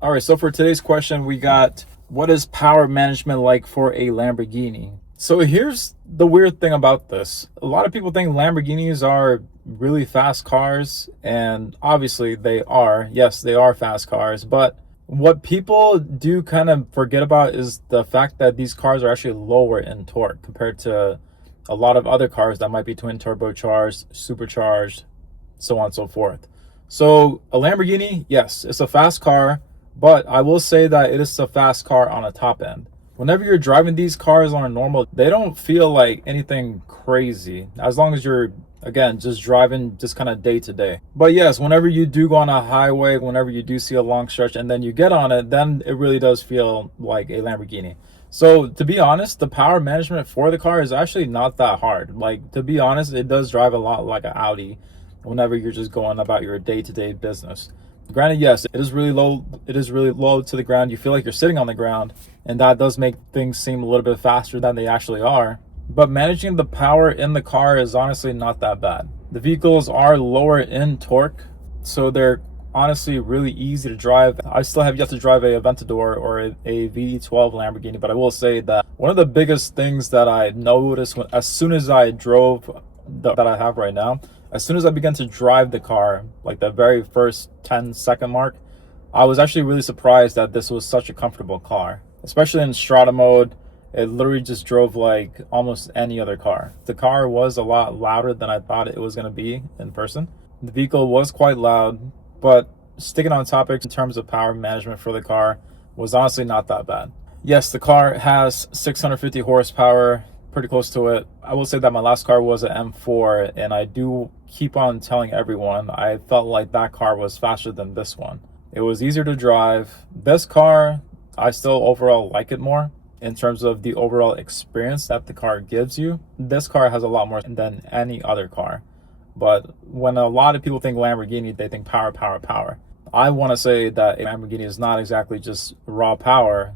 All right, so for today's question, we got what is power management like for a Lamborghini? So here's the weird thing about this. A lot of people think Lamborghinis are really fast cars, and obviously they are. Yes, they are fast cars, but what people do kind of forget about is the fact that these cars are actually lower in torque compared to a lot of other cars that might be twin turbocharged, supercharged, so on and so forth. So a Lamborghini, yes, it's a fast car, but I will say that it is a fast car on a top end. Whenever you're driving these cars on a normal, they don't feel like anything crazy as long as you're, again, just driving just kind of day to day. But yes, whenever you do go on a highway, whenever you do see a long stretch and then you get on it, then it really does feel like a Lamborghini. So to be honest, the power management for the car is actually not that hard. Like, to be honest, it does drive a lot like an Audi whenever you're just going about your day-to-day business. Granted, yes, it is really low. It is really low to the ground. You feel like you're sitting on the ground, and that does make things seem a little bit faster than they actually are. But managing the power in the car is honestly not that bad. The vehicles are lower in torque, so they're honestly really easy to drive. I still have yet to drive a Aventador or a V12 Lamborghini, but I will say that one of the biggest things that I noticed as soon as I drove that I have right now, as soon as I began to drive the car, like the very first 10-second mark, I was actually really surprised that this was such a comfortable car, especially in strata mode. It literally just drove like almost any other car. The car was a lot louder than I thought it was going to be in person. The vehicle was quite loud, but sticking on topic in terms of power management for the car was honestly not that bad. Yes, the car has 650 horsepower, pretty close to it. I will say that my last car was an M4, and I do keep on telling everyone I felt like that car was faster than this one. It was easier to drive. This car, I still overall like it more in terms of the overall experience that the car gives you. This car has a lot more than any other car. But when a lot of people think Lamborghini, they think power, power, power. I want to say that a Lamborghini is not exactly just raw power.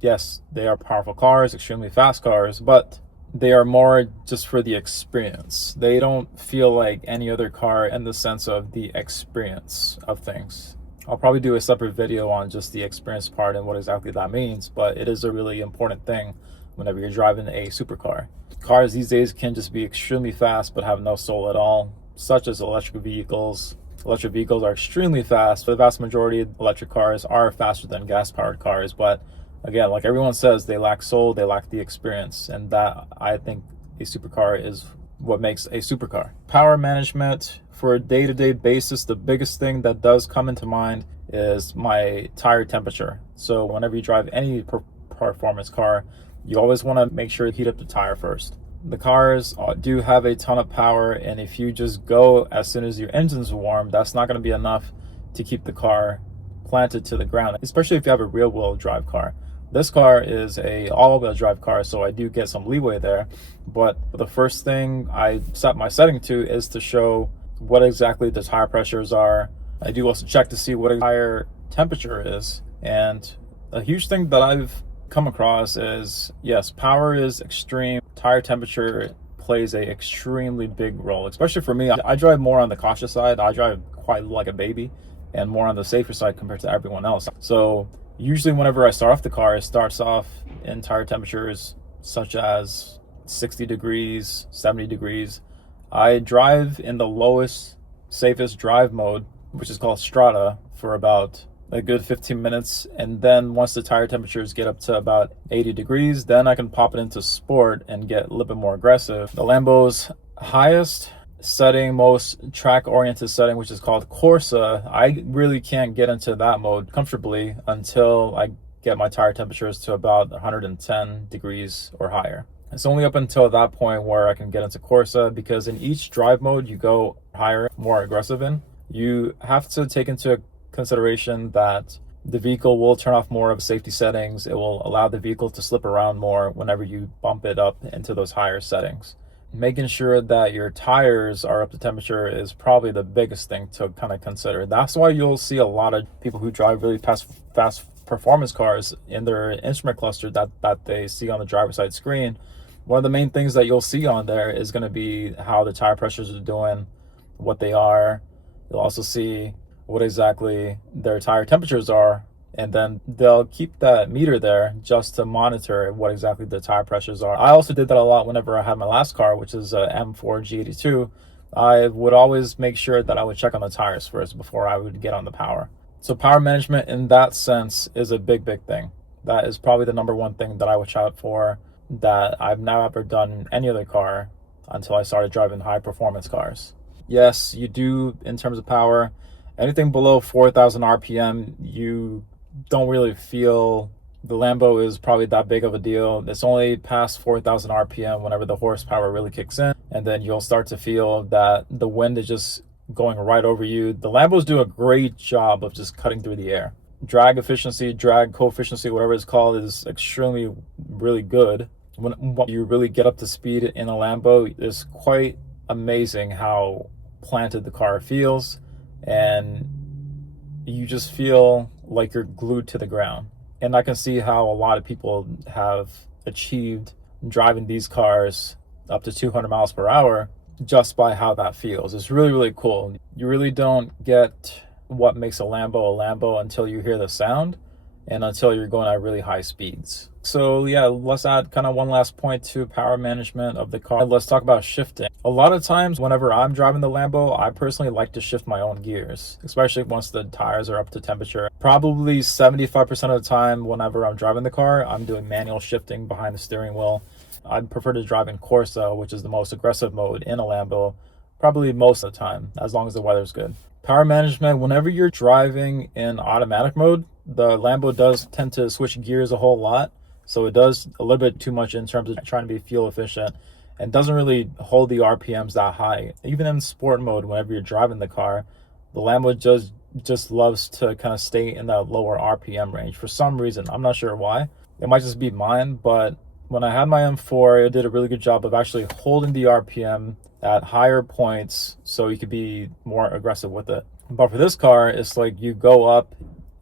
Yes, they are powerful cars, extremely fast cars, but they are more just for the experience. They don't feel like any other car in the sense of the experience of things. I'll probably do a separate video on just the experience part and what exactly that means, but it is a really important thing whenever you're driving a supercar. Cars these days can just be extremely fast but have no soul at all, such as electric vehicles. Electric vehicles are extremely fast. For the vast majority, electric cars are faster than gas-powered cars, but again, like everyone says, they lack soul, they lack the experience, and that, I think, a supercar is what makes a supercar. Power management for a day-to-day basis, the biggest thing that does come into mind is my tire temperature. So whenever you drive any performance car, you always want to make sure to heat up the tire first. The cars do have a ton of power, and if you just go as soon as your engine's warm, that's not going to be enough to keep the car planted to the ground, especially if you have a rear-wheel drive car. This car is a all-wheel drive car, so I do get some leeway there. But the first thing I set my setting to is to show what exactly the tire pressures are. I do also check to see what a tire temperature is. And a huge thing that I've come across is, yes, power is extreme. Tire temperature plays a extremely big role, especially for me. I drive more on the cautious side. I drive quite like a baby and more on the safer side compared to everyone else. So usually whenever I start off the car, it starts off in tire temperatures such as 60 degrees, 70 degrees. I drive in the lowest, safest drive mode, which is called Strata, for about a good 15 minutes. And then once the tire temperatures get up to about 80 degrees, then I can pop it into Sport and get a little bit more aggressive. The Lambo's highest setting, most track-oriented setting, which is called Corsa, I really can't get into that mode comfortably until I get my tire temperatures to about 110 degrees or higher. It's only up until that point where I can get into Corsa, because in each drive mode you go higher, more aggressive in, you have to take into consideration that the vehicle will turn off more of safety settings. It will allow the vehicle to slip around more whenever you bump it up into those higher settings. Making sure that your tires are up to temperature is probably the biggest thing to kind of consider. That's why you'll see a lot of people who drive really fast performance cars in their instrument cluster that they see on the driver's side screen. One of the main things that you'll see on there is going to be how the tire pressures are doing, what they are. You'll also see what exactly their tire temperatures are and then they'll keep that meter there just to monitor what exactly the tire pressures are. I also did that a lot whenever I had my last car, which is a M4 G82. I would always make sure that I would check on the tires first before I would get on the power. So power management in that sense is a big thing. That is probably the number one thing that I watch out for, that I've never done in any other car until I started driving high performance cars. Yes, you do, in terms of power, anything below 4,000 RPM, you don't really feel the Lambo is probably that big of a deal. It's only past 4,000 RPM whenever the horsepower really kicks in, and then you'll start to feel that the wind is just going right over you. The Lambos do a great job of just cutting through the air. Drag efficiency, drag coefficient, whatever it's called, is extremely really good. When you really get up to speed in a Lambo, it's quite amazing how planted the car feels, and you just feel like you're glued to the ground. And I can see how a lot of people have achieved driving these cars up to 200 miles per hour just by how that feels. It's really cool. You really don't get what makes a Lambo until you hear the sound and until you're going at really high speeds. So yeah, let's add kind of one last point to power management of the car. Let's talk about shifting. A lot of times whenever I'm driving the Lambo, I personally like to shift my own gears, especially once the tires are up to temperature. Probably 75% of the time whenever I'm driving the car, I'm doing manual shifting behind the steering wheel. I prefer to drive in Corsa, which is the most aggressive mode in a Lambo, probably most of the time, as long as the weather's good. Power management, whenever you're driving in automatic mode, the Lambo does tend to switch gears a whole lot. So it does a little bit too much in terms of trying to be fuel efficient, and doesn't really hold the RPMs that high. Even in sport mode, whenever you're driving the car, the Lambo just loves to kind of stay in that lower RPM range for some reason. I'm not sure why. It might just be mine, but when I had my M4, it did a really good job of actually holding the RPM at higher points so you could be more aggressive with it. But for this car, it's like you go up,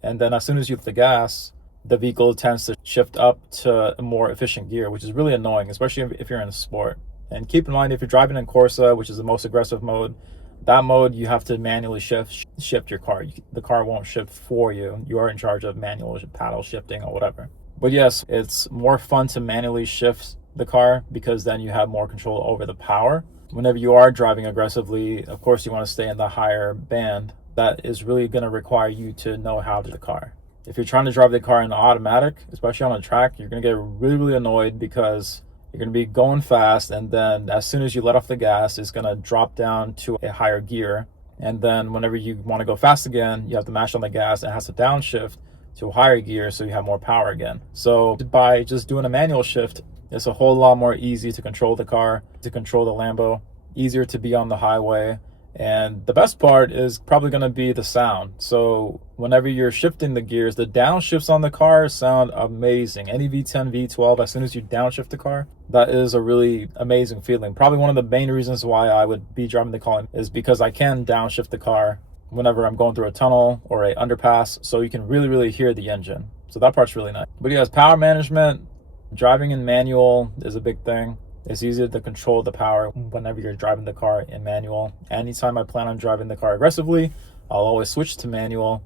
and then as soon as you hit the gas, the vehicle tends to shift up to a more efficient gear, which is really annoying, especially if you're in a sport. And keep in mind, if you're driving in Corsa, which is the most aggressive mode, that mode you have to manually shift your car. The car won't shift for you. You are in charge of manual paddle shifting or whatever. But yes, it's more fun to manually shift the car because then you have more control over the power. Whenever you are driving aggressively, of course you want to stay in the higher band. That is really going to require you to know how to drive the car. If you're trying to drive the car in automatic, especially on a track, you're going to get really annoyed because you're going to be going fast, and then as soon as you let off the gas, it's going to drop down to a higher gear. And then whenever you want to go fast again, you have to mash on the gas, and it has to downshift to a higher gear so you have more power again. So by just doing a manual shift, it's a whole lot more easy to control the car, to control the Lambo, easier to be on the highway. And the best part is probably going to be the sound. So whenever you're shifting the gears, the downshifts on the car sound amazing. Any V10, V12, as soon as you downshift the car, that is a really amazing feeling. Probably one of the main reasons why I would be driving the car is because I can downshift the car whenever I'm going through a tunnel or a underpass, so you can really hear the engine. So that part's really nice. But yes, power management, driving in manual is a big thing. It's easier to control the power whenever you're driving the car in manual. Anytime I plan on driving the car aggressively, I'll always switch to manual.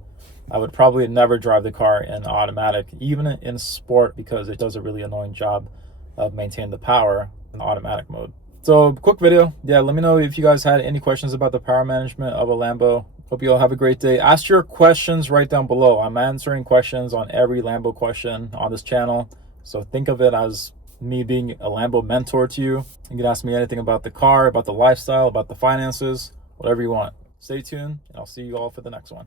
I would probably never drive the car in automatic, even in sport, because it does a really annoying job of maintaining the power in automatic mode. So quick video. Yeah, let me know if you guys had any questions about the power management of a Lambo. Hope you all have a great day. Ask your questions right down below. I'm answering questions on every Lambo question on this channel. So think of it as me being a Lambo mentor to you. You can ask me anything about the car, about the lifestyle, about the finances, whatever you want. Stay tuned, and I'll see you all for the next one.